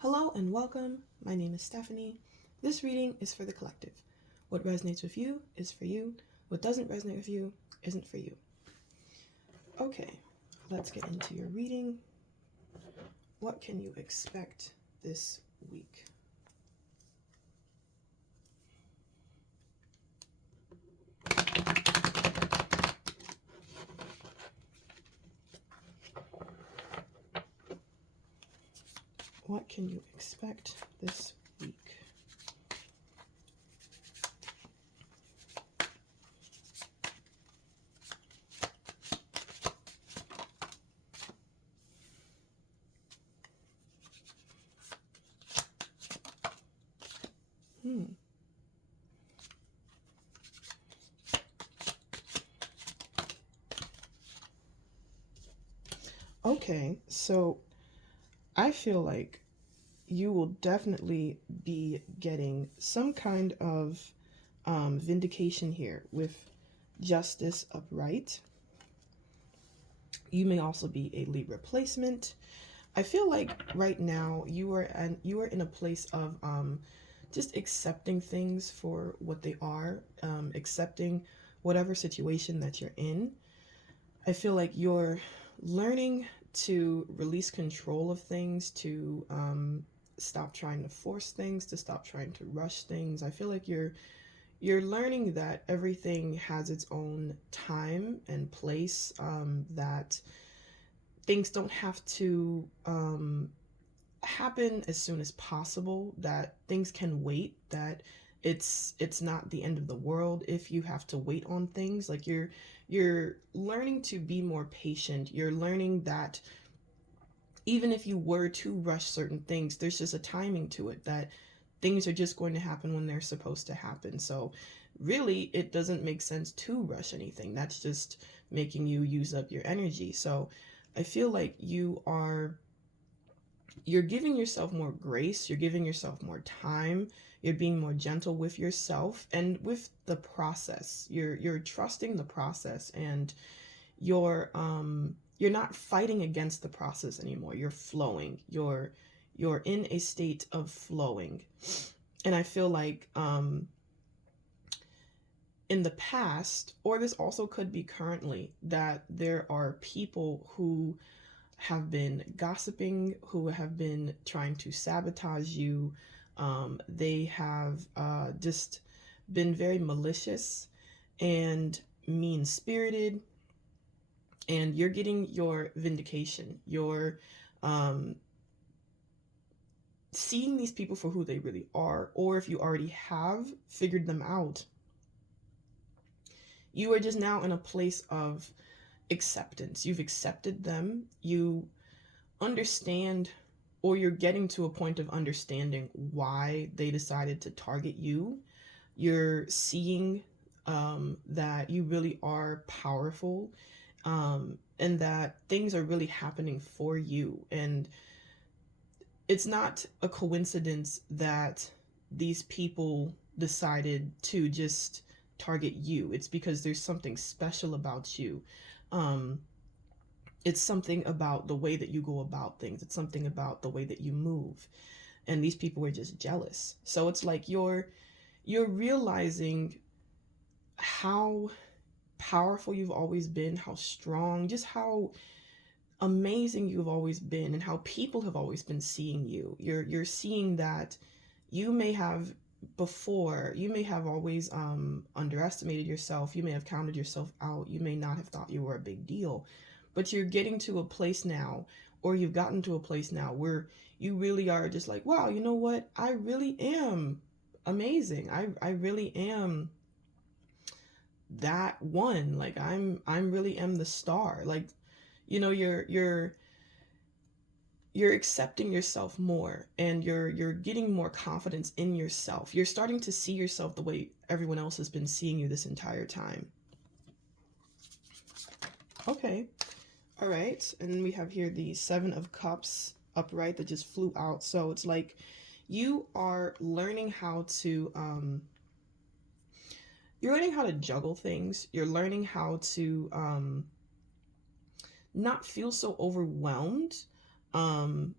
Hello and welcome. My name is Stephanie. This reading is for the collective. What resonates with you is for you. What doesn't resonate with you isn't for you. Okay, let's get into your reading. What can you expect this week? What can you expect this week? Okay, so I feel like you will definitely be getting some kind of vindication here with justice upright. You may also be a Libra placement. I feel like right now you are in a place of just accepting things for what they are, accepting whatever situation that you're in. I feel like you're learning to release control of things, to stop trying to force things, to stop trying to rush things. I feel like you're learning that everything has its own time and place, that things don't have to happen as soon as possible, that things can wait, that it's not the end of the world if you have to wait on things. Like you're learning to be more patient. You're learning that even if you were to rush certain things, there's just a timing to it, that things are just going to happen when they're supposed to happen. So really it doesn't make sense to rush anything. That's just making you use up your energy. So I feel like you're giving yourself more grace, you're giving yourself more time, you're being more gentle with yourself and with the process. You're trusting the process, and you're not fighting against the process anymore. You're flowing. You're in a state of flowing. And I feel like in the past, or this also could be currently, that there are people who have been gossiping, who have been trying to sabotage you. They have just been very malicious and mean spirited, and you're getting your vindication. You're seeing these people for who they really are, or if you already have figured them out, you are just now in a place of acceptance. You've accepted them. You understand, or you're getting to a point of understanding why they decided to target you. You're seeing that you really are powerful, and that things are really happening for you. And it's not a coincidence that these people decided to just target you. It's because there's something special about you. Um, it's something about the way that you go about things. It's something about the way that you move. And these people were just jealous. So it's like you're realizing how powerful you've always been, how strong, just how amazing you've always been, and how people have always been seeing you. You're seeing that you may have before, you may have always underestimated yourself. You may have counted yourself out. You may not have thought you were a big deal, but you're getting to a place now, or you've gotten to a place now where you really are just like, wow, you know what? I really am amazing. I really am that one. Like I'm really am the star. Like, you know, you're accepting yourself more, and you're getting more confidence in yourself. You're starting to see yourself the way everyone else has been seeing you this entire time. Okay. All right. And then we have here the 7 of Cups upright that just flew out. So it's like you are learning how to you're learning how to juggle things. You're learning how to not feel so overwhelmed, um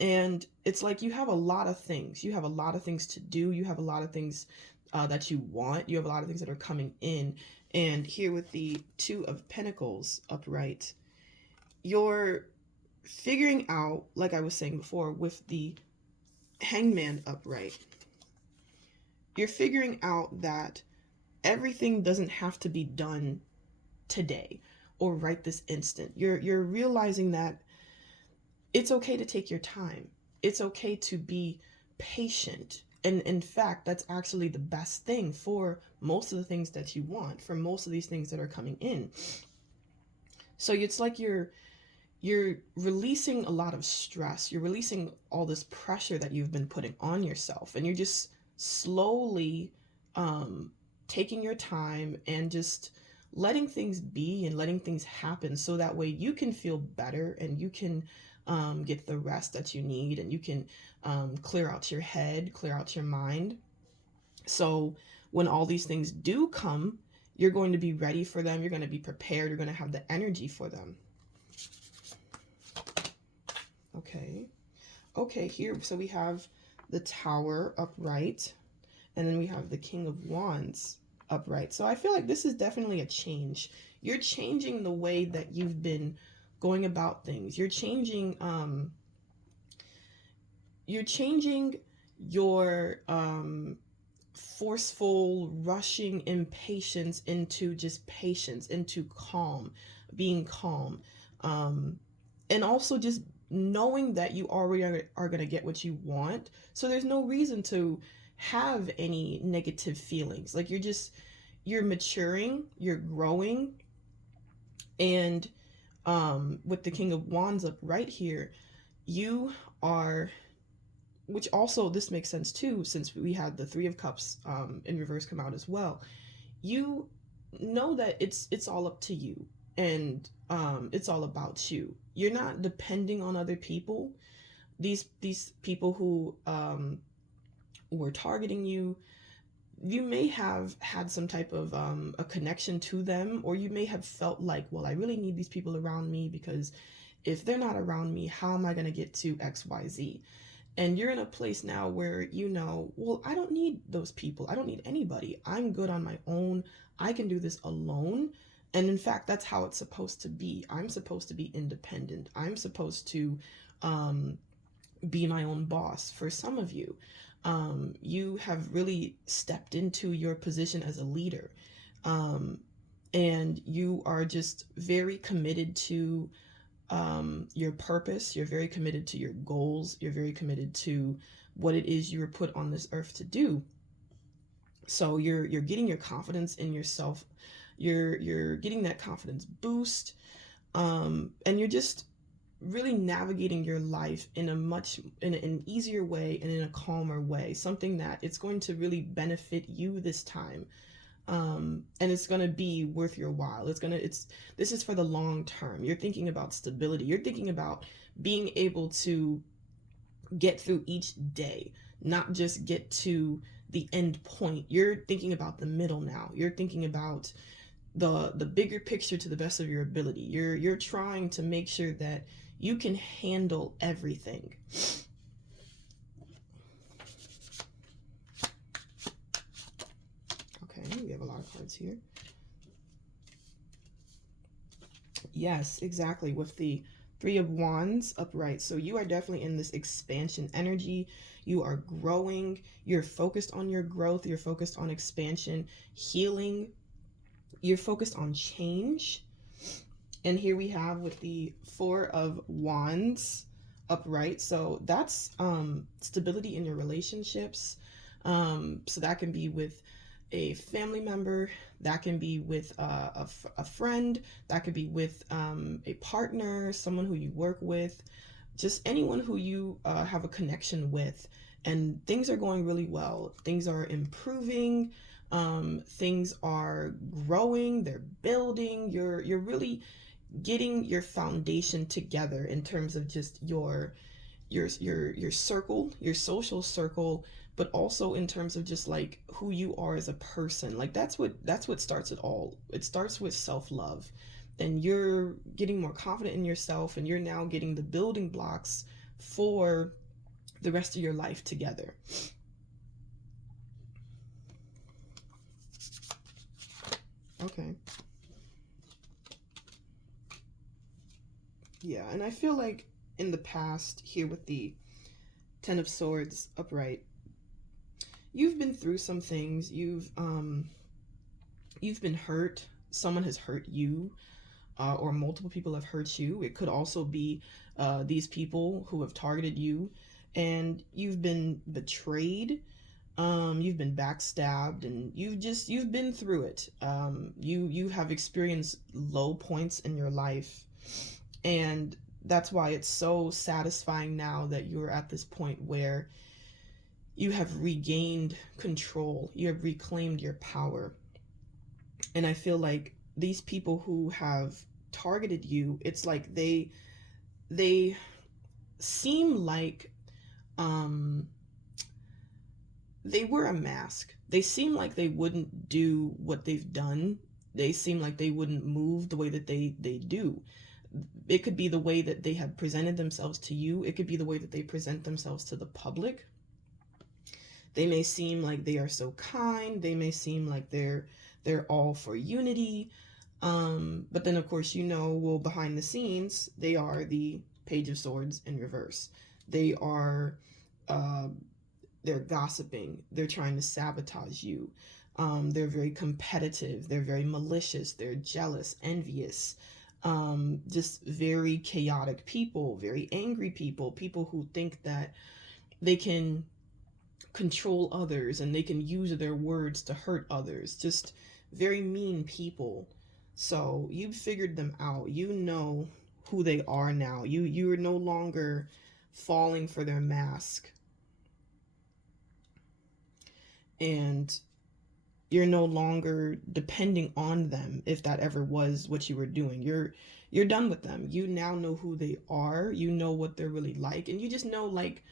And it's like you have a lot of things. You have a lot of things to do. You have a lot of things that you want. You have a lot of things that are coming in. And here with the Two of Pentacles upright, you're figuring out, like I was saying before, with the Hangman upright, you're figuring out that everything doesn't have to be done today or right this instant. You're realizing that it's okay to take your time. It's okay to be patient. And in fact, that's actually the best thing for most of the things that you want, for most of these things that are coming in. So it's like you're releasing a lot of stress. You're releasing all this pressure that you've been putting on yourself, and you're just slowly taking your time and just letting things be and letting things happen, so that way you can feel better and you can get the rest that you need, and you can clear out your head, clear out your mind. So when all these things do come, you're going to be ready for them. You're going to be prepared. You're going to have the energy for them. Okay. Okay, here, so we have the Tower upright, and then we have the King of Wands upright. So I feel like this is definitely a change. You're changing the way that you've been going about things. You're changing your forceful, rushing impatience into just patience, into calm, being calm. And also just knowing that you already are going to get what you want. So there's no reason to have any negative feelings. Like you're maturing, you're growing. And with the King of Wands up right here, you are, which also this makes sense too, since we had the Three of Cups in reverse come out as well. You know that it's all up to you, and it's all about you. You're not depending on other people. These people who were targeting you, you may have had some type of a connection to them, or you may have felt like, well, I really need these people around me, because if they're not around me, how am I going to get to XYZ? And you're in a place now where you know, well, I don't need those people. I don't need anybody. I'm good on my own. I can do this alone. And in fact, that's how it's supposed to be. I'm supposed to be independent. I'm supposed to be my own boss. For some of you, you have really stepped into your position as a leader. And you are just very committed to your purpose. You're very committed to your goals. You're very committed to what it is you were put on this earth to do. So you're getting your confidence in yourself. You're getting that confidence boost, and you're just really navigating your life in an easier way and in a calmer way. Something that it's going to really benefit you this time. And it's going to be worth your while. This is for the long term. You're thinking about stability. You're thinking about being able to get through each day, not just get to the end point. You're thinking about the middle now. You're thinking about the bigger picture to the best of your ability. You're trying to make sure that you can handle everything. We have a lot of cards here. Yes, exactly. With the Three of Wands upright. So you are definitely in this expansion energy. You are growing. You're focused on your growth. You're focused on expansion, healing. You're focused on change. And here we have with the Four of Wands upright. So that's stability in your relationships. So that can be with a family member, that can be with a friend, that could be with a partner, someone who you work with, just anyone who you have a connection with. And things are going really well. Things are improving. Things are growing. They're building. You're really getting your foundation together in terms of just your circle, your social circle, but also in terms of just like who you are as a person. Like that's what starts it all. It starts with self-love, and you're getting more confident in yourself, and you're now getting the building blocks for the rest of your life together. Okay. Yeah, and I feel like in the past, here with the Ten of Swords upright, you've been through some things. You've been hurt. Someone has hurt you, or multiple people have hurt you. It could also be these people who have targeted you, and you've been betrayed. You've been backstabbed, and you've been through it. You have experienced low points in your life, and that's why it's so satisfying now that you're at this point where you have regained control, you have reclaimed your power. And I feel like these people who have targeted you, it's like they seem like um they wear a mask. They seem like they wouldn't do what they've done. They seem like they wouldn't move the way that they do. It could be the way that they have presented themselves to you. It could be the way that they present themselves to the public. They may seem like they are so kind. They may seem like they're all for unity. But then of course, well, behind the scenes, they are the Page of Swords in reverse. They are they're gossiping. They're trying to sabotage you. They're very competitive. They're very malicious. They're jealous, envious, just very chaotic people, very angry people, people who think that they can control others and they can use their words to hurt others. Just very mean people. So you've figured them out. You know who they are now. You're no longer falling for their mask. And you're no longer depending on them if that ever was what you were doing. You're done with them. You now know who they are. You know what they're really like, and you just know like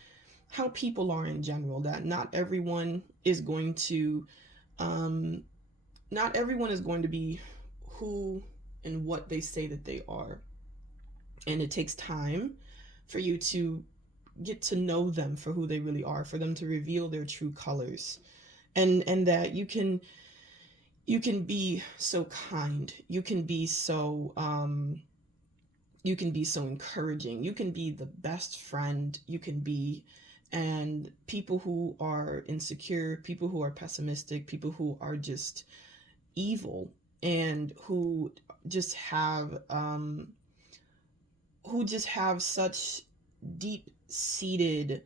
how people are in general, that not everyone is going to be who and what they say that they are. And it takes time for you to get to know them for who they really are, for them to reveal their true colors. And that you can be so kind, you can be so encouraging, you can be the best friend you can be. And people who are insecure, people who are pessimistic, people who are just evil, and who just have such deep seated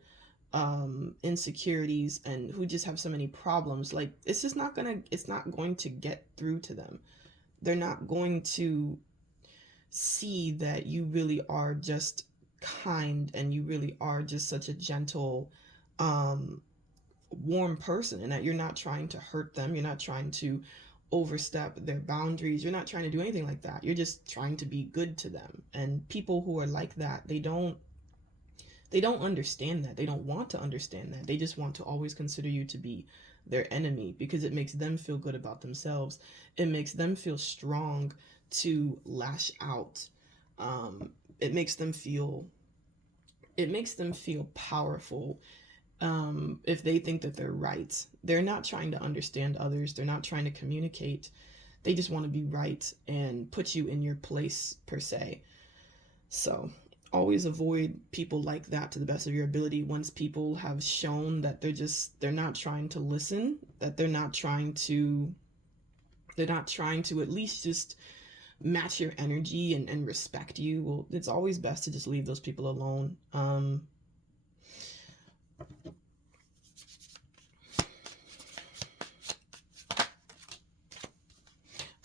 insecurities, and who just have so many problems, like it's not going to get through to them. They're not going to see that you really are just kind, and you really are just such a gentle, warm person, and that you're not trying to hurt them. You're not trying to overstep their boundaries. You're not trying to do anything like that. You're just trying to be good to them. And people who are like that, they don't understand that. They don't want to understand that. They just want to always consider you to be their enemy, because it makes them feel good about themselves. It makes them feel strong to lash out. It makes them feel powerful. If they think that they're right, they're not trying to understand others. They're not trying to communicate. They just want to be right and put you in your place, per se. So always avoid people like that to the best of your ability. Once people have shown that they're not trying to listen, that they're not trying to at least just match your energy and respect you, well, it's always best to just leave those people alone.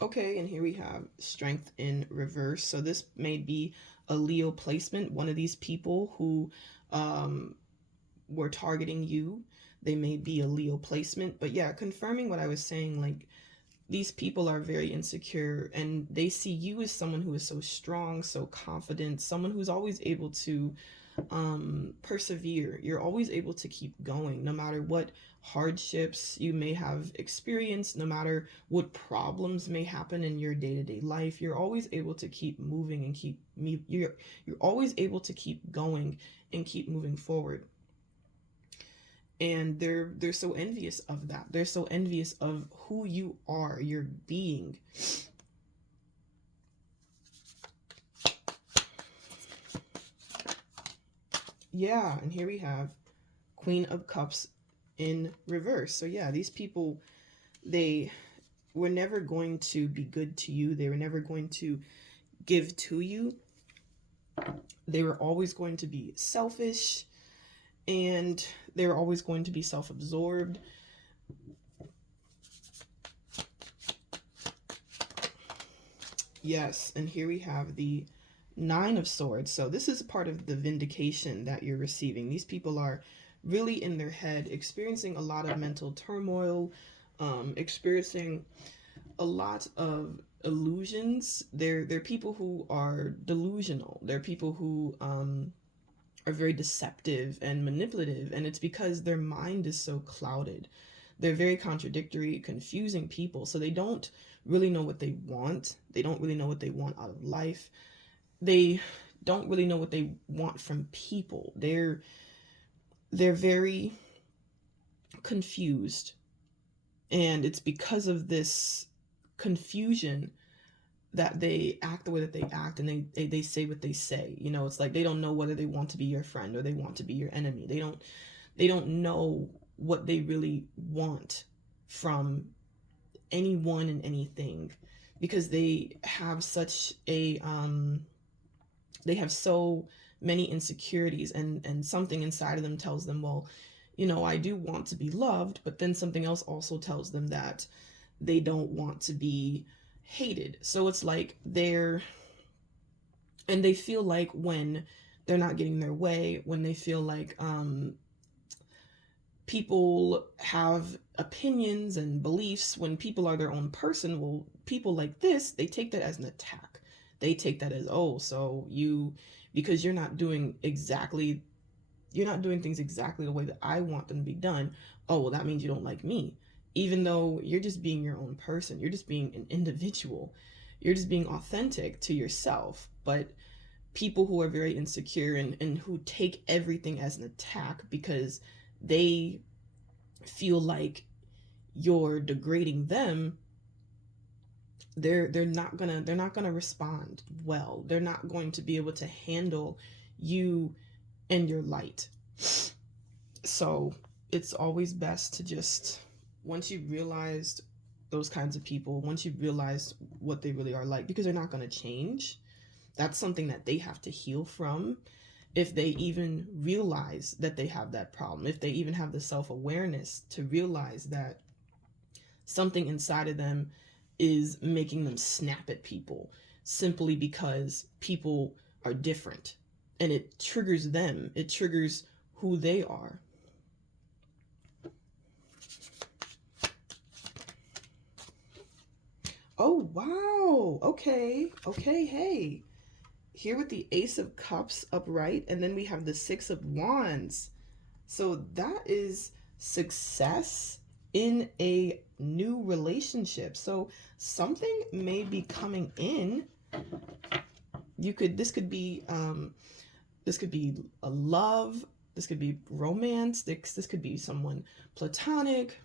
Okay, and here we have Strength in reverse. So this may be a Leo placement. One of these people who were targeting you, they may be a Leo placement. But yeah, confirming what I was saying, like these people are very insecure, and they see you as someone who is so strong, so confident, someone who's always able to persevere. You're always able to keep going no matter what hardships you may have experienced, no matter what problems may happen in your day-to-day life. You're always able to keep moving and you're always able to keep going and keep moving forward. And they're so envious of that. They're so envious of who you are, your being. Yeah, and here we have Queen of Cups in reverse. So yeah, these people, they were never going to be good to you. They were never going to give to you. They were always going to be selfish, and they were always going to be self-absorbed. Yes, and here we have the Nine of Swords. So this is part of the vindication that you're receiving. These people are really in their head, experiencing a lot of mental turmoil, experiencing a lot of illusions. They're people who are delusional. They're people who are very deceptive and manipulative, and it's because their mind is so clouded. They're very contradictory, confusing people, so they don't really know what they want. They don't really know what they want out of life. They don't really know what they want from people. They're very confused, and it's because of this confusion that they act the way that they act, and they say what they say. You know, it's like they don't know whether they want to be your friend or they want to be your enemy. They don't know what they really want from anyone and anything, because they have such a they have so many insecurities, and something inside of them tells them, well, you know, I do want to be loved, but then something else also tells them that they don't want to be hated. So it's like they feel like when they're not getting their way, when they feel like people have opinions and beliefs, when people are their own person, well, people like this, they take that as an attack. They take that as, oh, so because you're not doing things exactly the way that I want them to be done, oh, well, that means you don't like me. Even though you're just being your own person, you're just being an individual, you're just being authentic to yourself. But people who are very insecure and who take everything as an attack because they feel like you're degrading them, they're not gonna respond well. They're not going to be able to handle you and your light. So it's always best to just, once you realized those kinds of people, once you realize what they really are like, because they're not going to change, that's something that they have to heal from. If they even realize that they have that problem, if they even have the self-awareness to realize that something inside of them is making them snap at people simply because people are different, and it triggers them, it triggers who they are. Oh, wow. Okay, hey. Here with the Ace of Cups upright, and then we have the Six of Wands. So that is success in a new relationship. So something may be coming in. This could be a love, this could be romance, this could be someone platonic,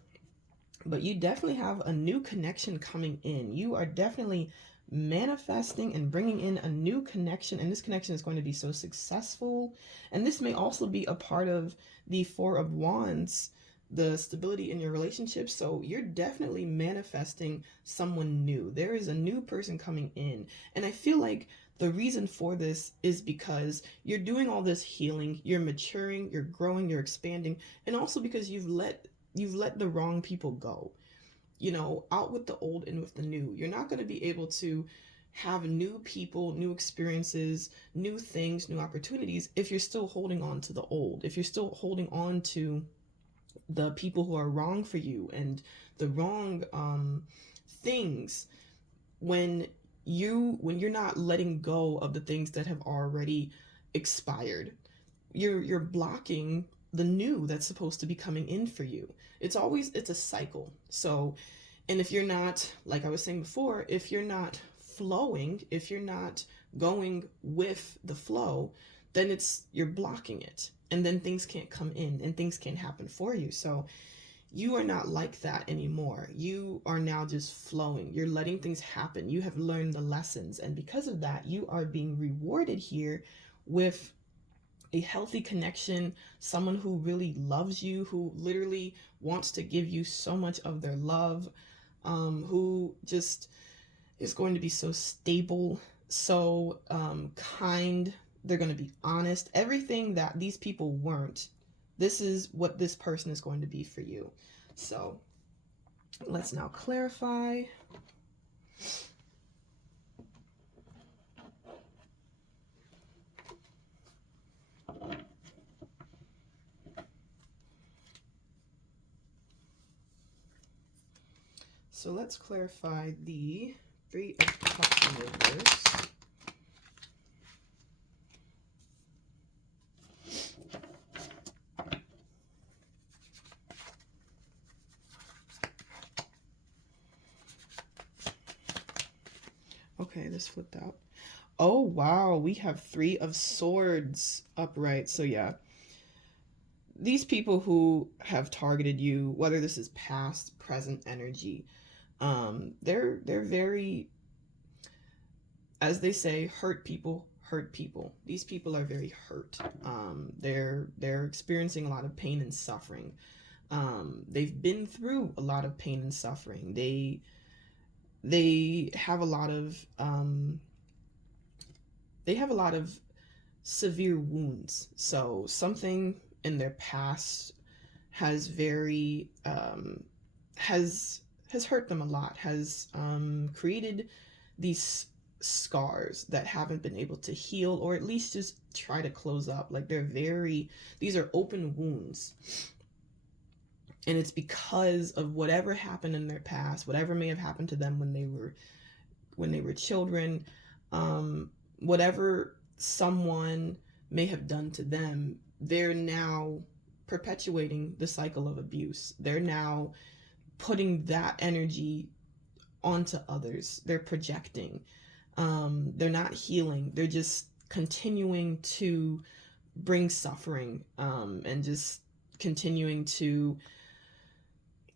but you definitely have a new connection coming in. You are definitely manifesting and bringing in a new connection, and this connection is going to be so successful. And this may also be a part of the Four of Wands, the stability in your relationship. So you're definitely manifesting someone new. There is a new person coming in, and I feel like the reason for this is because you're doing all this healing, you're maturing, you're growing, you're expanding, and also because you've let the wrong people go. You know, out with the old and with the new. You're not going to be able to have new people, new experiences, new things, new opportunities if you're still holding on to the old, if you're still holding on to the people who are wrong for you and the wrong things. When you're not letting go of the things that have already expired, you're blocking the new that's supposed to be coming in for you. It's a cycle. So, and if you're not, like I was saying before, if you're not flowing, if you're not going with the flow, then you're blocking it. And then things can't come in and things can't happen for you. So you are not like that anymore. You are now just flowing. You're letting things happen. You have learned the lessons. And because of that, you are being rewarded here with a healthy connection, someone who really loves you, who literally wants to give you so much of their love, who just is going to be so stable, so kind. They're going to be honest. Everything that these people weren't, this is what this person is going to be for you. So let's now clarify. So let's clarify the Three of Cups in reverse. Okay, this flipped out. Oh, wow. We have Three of Swords upright. So, yeah. These people who have targeted you, whether this is past, present energy, they're very, as they say, hurt people hurt people. These people are very hurt. They're experiencing a lot of pain and suffering. They've been through a lot of pain and suffering. They have a lot of severe wounds. So something in their past has very has hurt them a lot, has created these scars that haven't been able to heal, or at least just try to close up. Like these are open wounds, and it's because of whatever happened in their past, whatever may have happened to them when they were children, whatever someone may have done to them. They're now perpetuating the cycle of abuse. They're now putting that energy onto others. They're projecting. They're not healing. They're just continuing to bring suffering, and just continuing to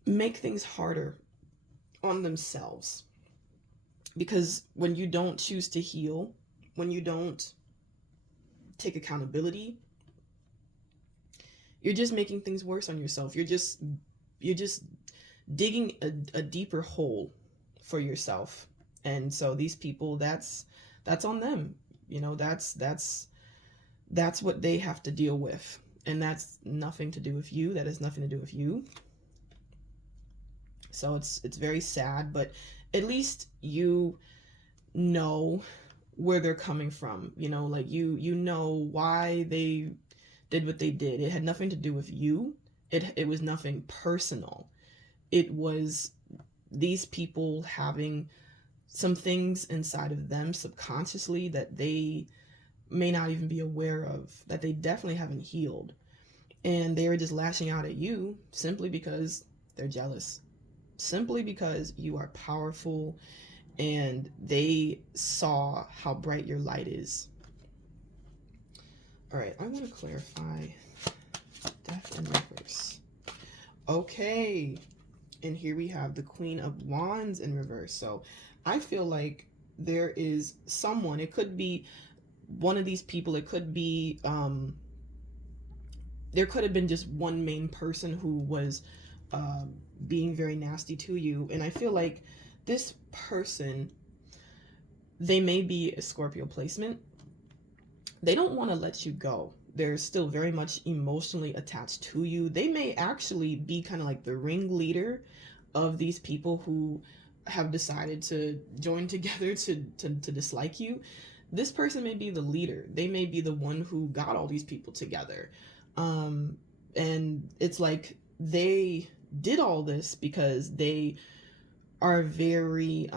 make things harder on themselves. Because when you don't choose to heal, when you don't take accountability, you're just making things worse on yourself. You're just digging a deeper hole for yourself. And so these people, that's on them. You know, that's what they have to deal with. And that's nothing to do with you. That has nothing to do with you. So it's very sad, but at least you know where they're coming from. You know, like you know why they did what they did. It had nothing to do with you. It was nothing personal. It was these people having some things inside of them subconsciously that they may not even be aware of, that they definitely haven't healed. And they were just lashing out at you simply because they're jealous. Simply because you are powerful, and they saw how bright your light is. All right, I want to clarify Death in reverse. Okay, and here we have the Queen of Wands in reverse. So I feel like there is someone, it could be one of these people, it could be there could have been just one main person who was being very nasty to you. And I feel like this person, they may be a Scorpio placement. They don't want to let you go. They're still very much emotionally attached to you. They may actually be kind of like the ringleader of these people who have decided to join together to dislike you. This person may be the leader. They may be the one who got all these people together. And it's like they did all this because they are they're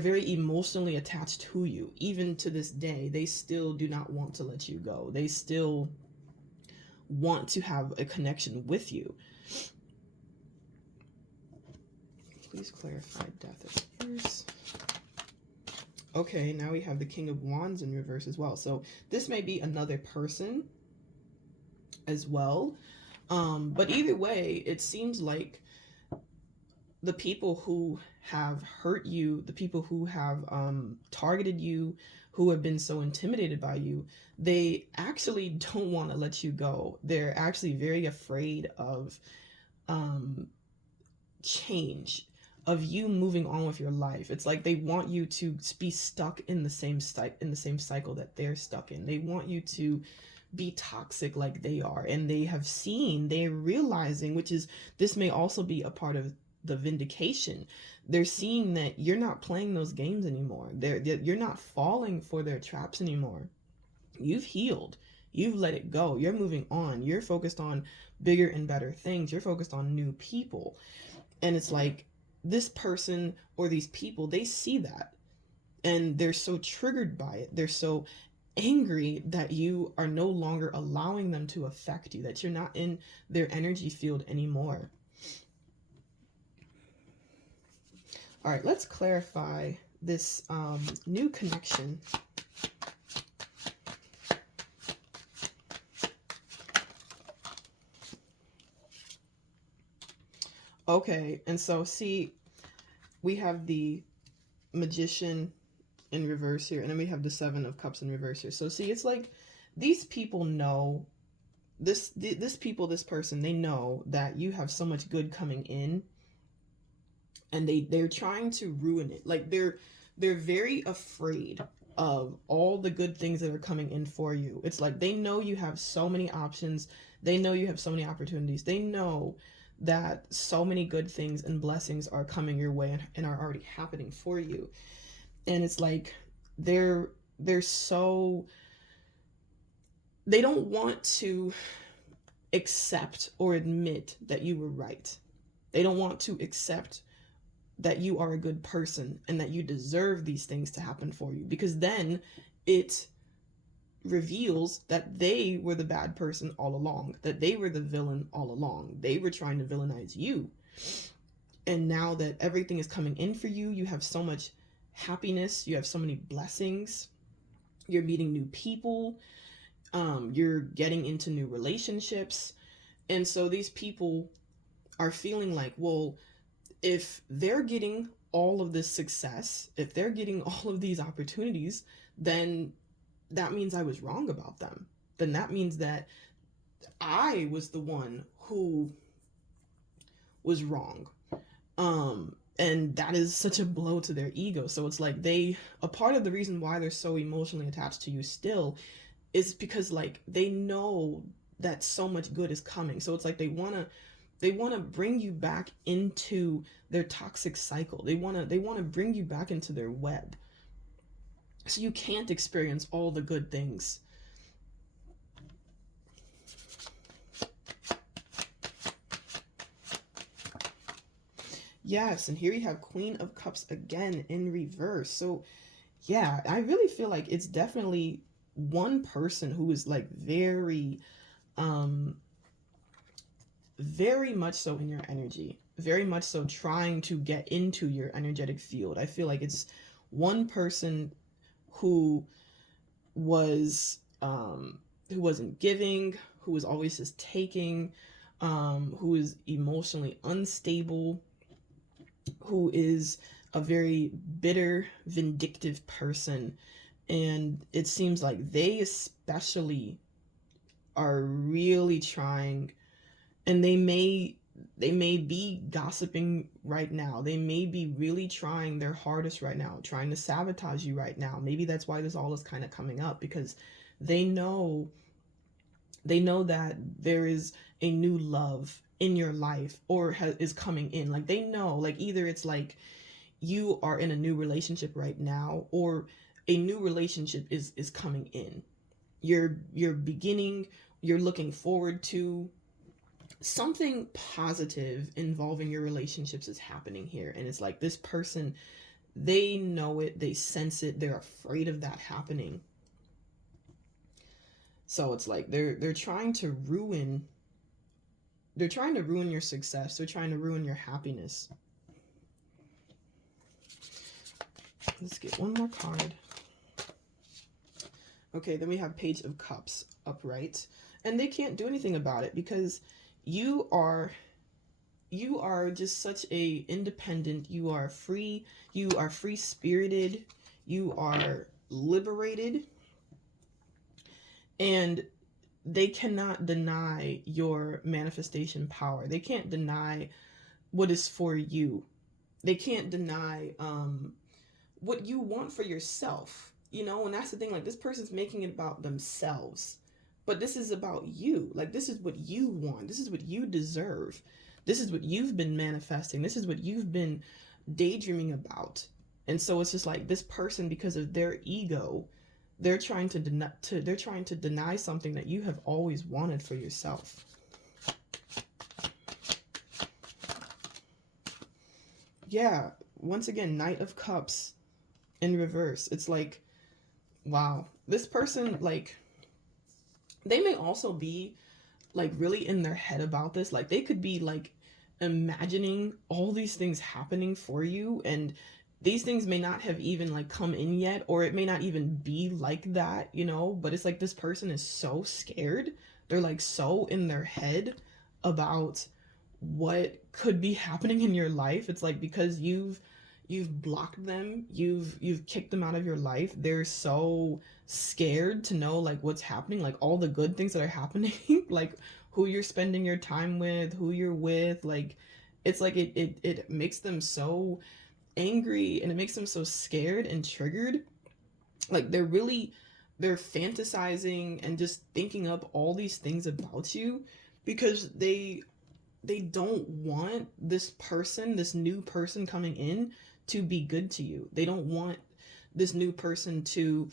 very emotionally attached to you. Even to this day, they still do not want to let you go. They still want to have a connection with you. Please clarify death appears. Okay, now we have the King of Wands in reverse as well. So this may be another person as well. But either way, it seems like the people who have hurt you, the people who have targeted you, who have been so intimidated by you, they actually don't want to let you go. They're actually very afraid of change, of you moving on with your life. It's like they want you to be stuck in the same cycle that they're stuck in. They want you to be toxic like they are, and they're realizing, which is, this may also be a part of the vindication. They're seeing that you're not playing those games anymore. You're not falling for their traps anymore. You've healed. You've let it go. You're moving on. You're focused on bigger and better things. You're focused on new people. And it's like, this person or these people, they see that and they're so triggered by it. They're so angry that you are no longer allowing them to affect you, that you're not in their energy field anymore. All right, let's clarify this new connection. Okay, and so see, we have the Magician in reverse here, and then we have the Seven of Cups in reverse here. So see, it's like these people know, this person, they know that you have so much good coming in, and they're trying to ruin it. Like they're very afraid of all the good things that are coming in for you. It's like they know you have so many options. They know you have so many opportunities. They know that so many good things and blessings are coming your way and are already happening for you. And it's like they're so, they don't want to accept or admit that you were right. They don't want to accept that you are a good person and that you deserve these things to happen for you, because then it reveals that they were the bad person all along, that they were the villain all along. They were trying to villainize you. And now that everything is coming in for you, you have so much happiness, you have so many blessings, you're meeting new people, you're getting into new relationships. And so these people are feeling like, well, if they're getting all of this success, if they're getting all of these opportunities, then that means I was wrong about them. Then that means that I was the one who was wrong. And that is such a blow to their ego. So it's like a part of the reason why they're so emotionally attached to you still is because like they know that so much good is coming. So it's like they want to bring you back into their toxic cycle. They want to bring you back into their web. So you can't experience all the good things. Yes, and here you have Queen of Cups again in reverse. So yeah, I really feel like it's definitely one person who is like very much so in your energy, very much so trying to get into your energetic field. I feel like it's one person who wasn't giving, who was always just taking, who is emotionally unstable, who is a very bitter, vindictive person. And it seems like they especially are really trying, and they may be gossiping right now. They may be really trying their hardest right now, trying to sabotage you right now. Maybe that's why this all is kind of coming up, because they know that there is a new love in your life, or is coming in. Like they know, like either it's like you are in a new relationship right now, or a new relationship is coming in. You're looking forward to something positive involving your relationships is happening here. And it's like this person, they know it, they sense it, they're afraid of that happening. So it's like they're trying to ruin your success. They're trying to ruin your happiness. Let's get one more card. Okay, then we have Page of Cups upright. And they can't do anything about it because you are just such a independent, you are free spirited, you are liberated, and they cannot deny your manifestation power. They can't deny what is for you. They can't deny what you want for yourself. You know, and that's the thing, like this person's making it about themselves. But this is about you. Like this is what you want. This is what you deserve. This is what you've been manifesting. This is what you've been daydreaming about. And so it's just like this person, because of their ego, they're trying to deny something that you have always wanted for yourself. Yeah, once again, Knight of Cups in reverse. It's like, wow, this person, like, they may also be like really in their head about this. Like they could be like imagining all these things happening for you, and these things may not have even like come in yet, or it may not even be like that, you know. But it's like this person is so scared. They're like so in their head about what could be happening in your life. It's like because you've blocked them, you've kicked them out of your life. They're so scared to know like what's happening, like all the good things that are happening, like who you're spending your time with, who you're with. Like it's like it makes them so angry, and it makes them so scared and triggered. Like they're fantasizing and just thinking up all these things about you because they don't want this person, this new person coming in, to be good to you. They don't want this new person to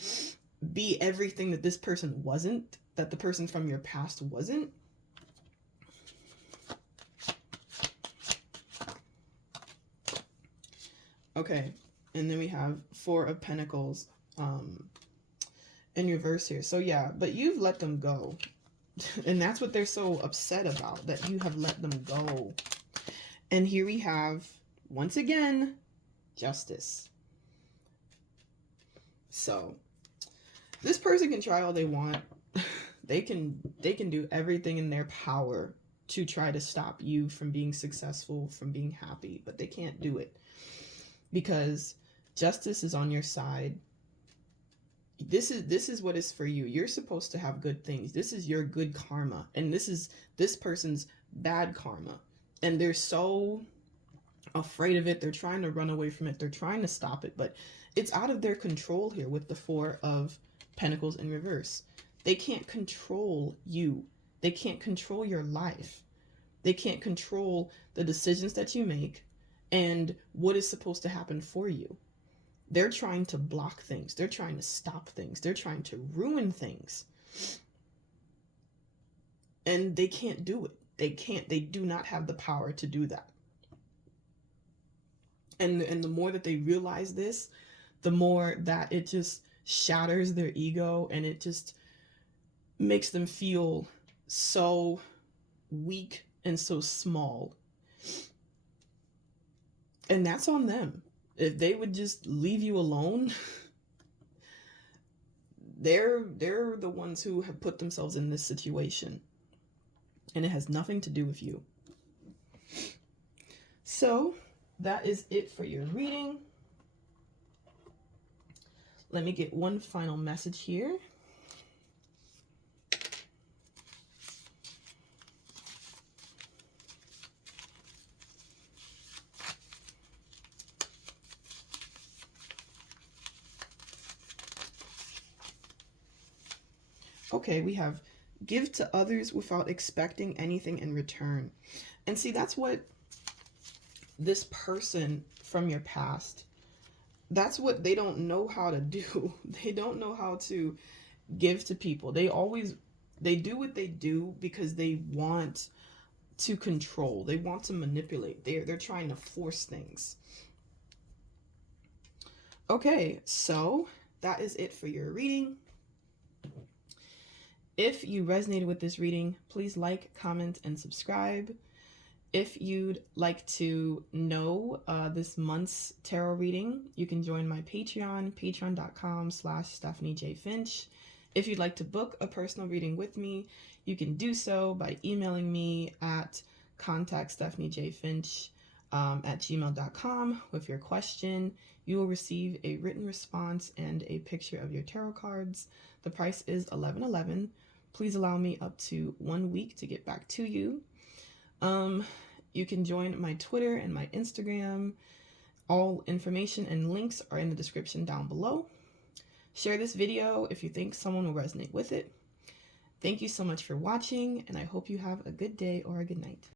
be everything that this person wasn't, that the person from your past wasn't. Okay, and then we have Four of Pentacles in reverse here. So yeah, but you've let them go. And that's what they're so upset about, that you have let them go. And here we have, once again, Justice. So this person can try all they want. They can do everything in their power to try to stop you from being successful, from being happy, but they can't do it because Justice is on your side. This is what is for you. You're supposed to have good things. This is your good karma, and this is this person's bad karma, and they're so afraid of it. They're trying to run away from it. They're trying to stop it, but it's out of their control here with the Four of Pentacles in reverse. They can't control you. They can't control your life. They can't control the decisions that you make and what is supposed to happen for you. They're trying to block things. They're trying to stop things. They're trying to ruin things. And they can't do it. They do not have the power to do that. And the more that they realize this, the more that it just shatters their ego, and it just makes them feel so weak and so small. And that's on them. If they would just leave you alone, they're the ones who have put themselves in this situation. And it has nothing to do with you. So that is it for your reading. Let me get one final message here. Okay, we have give to others without expecting anything in return. And see, that's what this person from your past, that's what they don't know how to do. They don't know how to give to people. They do what they do because they want to control. They want to manipulate. They're trying to force things. Okay, so that is it for your reading. If you resonated with this reading, please like, comment, and subscribe. If you'd like to know this month's tarot reading, you can join my Patreon, patreon.com/StephanieJFinch. If you'd like to book a personal reading with me, you can do so by emailing me at contactstephaniejfinch@gmail.com with your question. You will receive a written response and a picture of your tarot cards. The price is $11.11. Please allow me up to 1 week to get back to you. You can join my Twitter and my Instagram. All information and links are in the description down below. Share this video if you think someone will resonate with it. Thank you so much for watching, and I hope you have a good day or a good night.